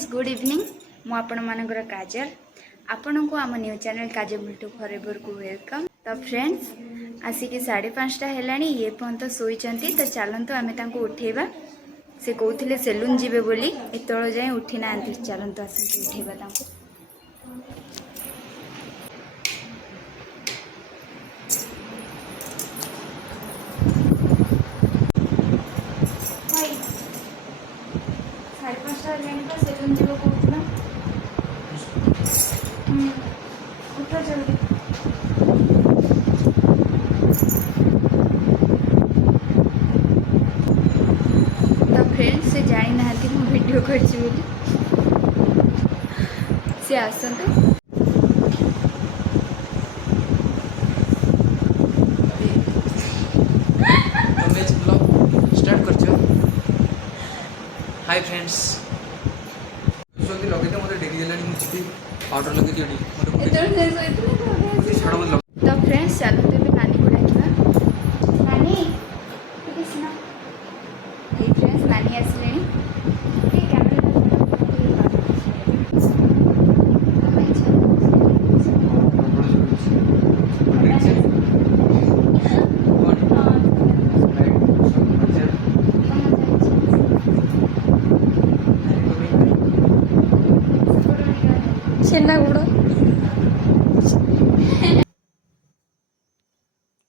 Friends good evening मु आपण मानकर काजल आपण को आम न्यू चैनल काजल मिल्टू फॉरएवर को वेलकम। तो फ्रेंड्स आसिक 5:30 है ये पर्यंत शोचती तो चलतु आम उठेबा से कहते सेलून जीवे बोली एतल जाए उठी ना चलतु आसिक उठेबा। सेलून जीव कहूला उठ जल्दी। तो फ्रेंड्स से जानी ना वीडियो कर सी आसतु हाय फ्रेंड्स जल्दी लगे तो मतलब डेरी है मुझे पाउडर लगे दियो तो फ्रेंड्स चलो तो नानी को डाकिबा। नानी फ्रेंड्स नानी आसले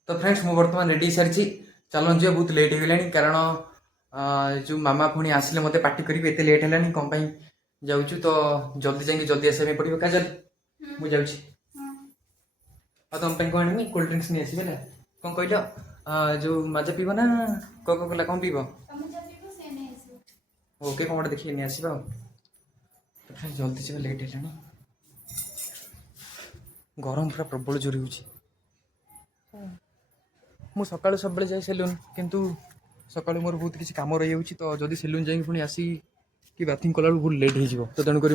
तो फ्रेंड्स मु बर्तमान रेडी सारी चलन जी बहुत लेट हो गला कारण जो मामा पुणी आसिले मत पार्टी करेंगे एत लेट है कौन जाऊँ तो जल्दी जाए जल्दी आसवाई पड़ो काजल मुझे तुम कौन आनी कोल्ड ड्रिंक्स नहीं आसवे कौन कहल जो मजा पीब ना कोका कोला कौन पीब ओके कौन देखिए नहीं आसवा तो फ्रेंड्स जल्दी से लेट है गरम पूरा प्रबल जोरी हो सका सब जाए सेलून किंतु सका मोर बहुत किसी कम रही तो जदि सेलून जाए पुणी आसी कि बाथिंग कला बहुत लेट हो तो तेणुक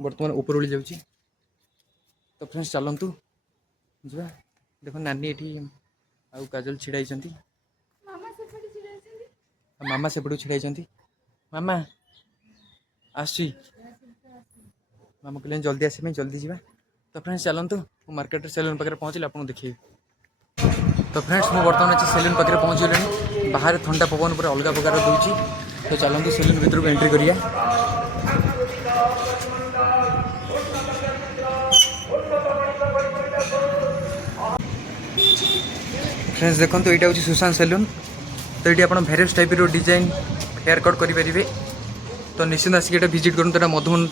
बर्तमान ऊपर ओली जाऊँगी। तो फ्रेंड्स चलतु जा देख नानी ये आउ काजल छिड़ाई मामा सेपटू छिड़ाई मामा आसी मामा कहले जल्दी आसमें जल्दी जावा। तो फ्रेंड्स चलतु मार्केट सेलून पाखे पहुँचले आपको देखिए। तो फ्रेंड्स मु बर्तमान अच्छे सेलून पाखे पहुँचगले बाहर ठंडा पवन पूरा अलग प्रकार दूसरी। तो चलतु सेलून भीतर को एंट्री करिया। फ्रेंड्स देखो यहाँ हूँ सुशांत सेलून। तो ये आप various type design haircut करेंगे तो निश्चिंत आसिक विजिट करूँ। तो Madhuban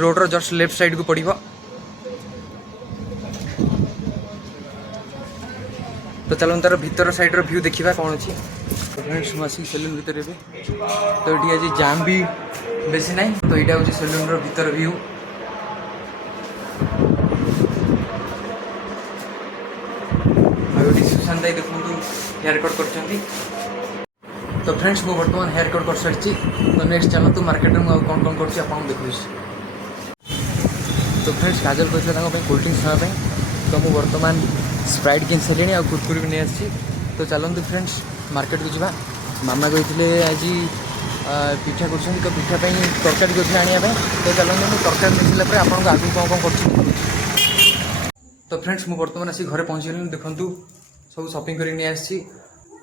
road just left side को पड़ो। तो चलो तार भीतर साइड व्यू देखा कौन अच्छी। तो फ्रेंड्स मुझे सेलून भीतर तो ये आज जाम भी बेसी ना। तो यहाँ हूँ सेलून भीतर व्यू। सुशांत भाई देखो हेयर कट कर। तो फ्रेंड्स मु बर्तमान हेयर कट कर सारी। तो नेक्स्ट चलतु मार्केट में कौन कौन कर देखो। तो फ्रेंड्स काजल कहते कोल्ड ड्रिंक्स खावाई तो मुझे बर्तमान स्प्राइट किन सारे आ कुरकुरी भी नहीं आसी। तो चलतु फ्रेंड्स मार्केट को जावा। मामा कहते आज पिठा कर तो पिठापी तरकारी कर आने। तो चलते मुझे तरकारी मिल सारापर आपको आगे कौन कौन कर। तो फ्रेंड्स मुझे बर्तमान आसी घरे पहुँचल देखूँ सब शॉपिंग कर नहीं आसी।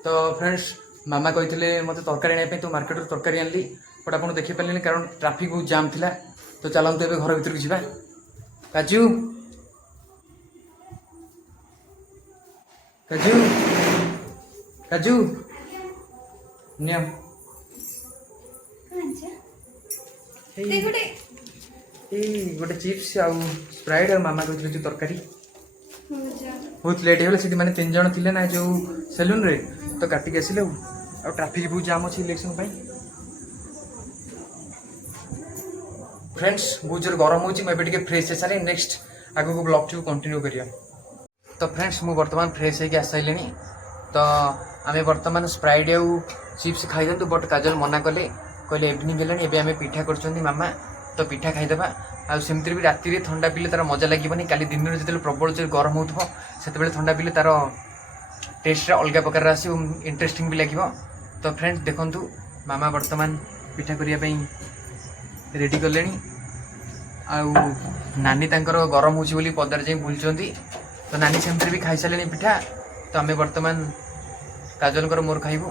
तो फ्रेंड्स मामा कहते मत तरकारी आने तो मार्केट तरकारी आनली बट आपको देखी पारे कारण ट्राफिक बहुत जाम थिला। तो चलते ए घर भर को जावा। काजू काजू काजू नियम गोटे चिप्स आउ स्प्राइट और मामा कहते जो तरकारी बहुत लेट हो गला मैंने 3 जन थे ना जो सेलून रे तो काटिक आसिले आ ट्राफिक बहुत जाम अच्छी इलेक्शन फ्रेंड्स बहुत जोर गरम हो फ्रेश सारे नेक्स्ट आगे को ब्लॉग को कंटिन्यू करिया। तो फ्रेंड्स मु बर्तमान फ्रेश होगी आसारे। तो आम बर्तमान स्प्राइट आउ चिप्स खाई दिंतु बट काजल मना कले कहले इवनिंग है आम पिठा कर मामा तो पिठा खाईदेवा आमती भी राति ठंडा पीले तार मजा लगे काली दिन में जो प्रबल जो गरम हो से ठंडा पीले तार टेस्ट अलग प्रकार आस इंटरेस्टिंग भी लगे। तो फ्रेंड्स देखु मामा बर्तमान पिठा करने रेडी कले नानी तांकर गरम होची बोली पदार जाई बुलचंती तो नानी सेमती भी खाई सारे पिठा तो आम बर्तमान काजल मोर खाइबू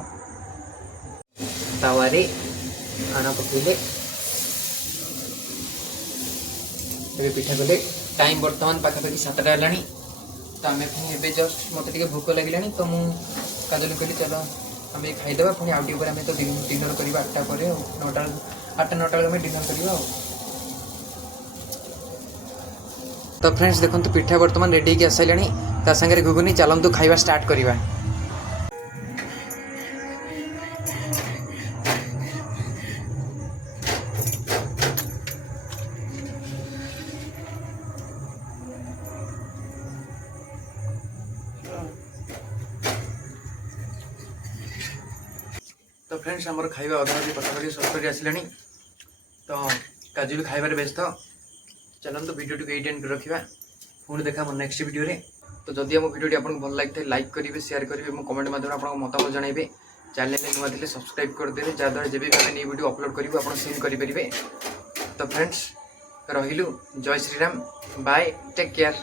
तावारे आना पकईले पिठा कले टाइम बर्तमान पाखापाखि 7टा है तो आम पुणी जस्ट मत भोक लगे तो मुझे काजल कहली चलो आम खाईदे पुणी आउ आम तो डिनर करवा 8टा पर 9टा 9टा आम डिनर करवा। तो फ्रेंड्स देखो पिठा बर्तमान रेडी होगी आसारे ता सागर घुगुनी चलतु खाइबा स्टार्ट करवा। तो फ्रेंड्स आमर खाइबा अधा अधी पखापाखि सतरी आसला तो काजू भी खाइबार व्यस्त चलते वीडियो को एंड रखा पुणी देखा मोर नेक्स्ट वीडियो रे। तो जदि आम वीडियो आपको भल लगी लाइक करेंगे शेयर करेंगे कमेंट माध्यम आप मतामत जनइबे चैनल नुआ थे सब्सक्राइब करदे जहाँद्वारा जब भी आम वीडियो अपलोड करूँ आप सेंड करेंगे। तो फ्रेंड्स रहिलु जय श्रीराम बाय टेक केयर।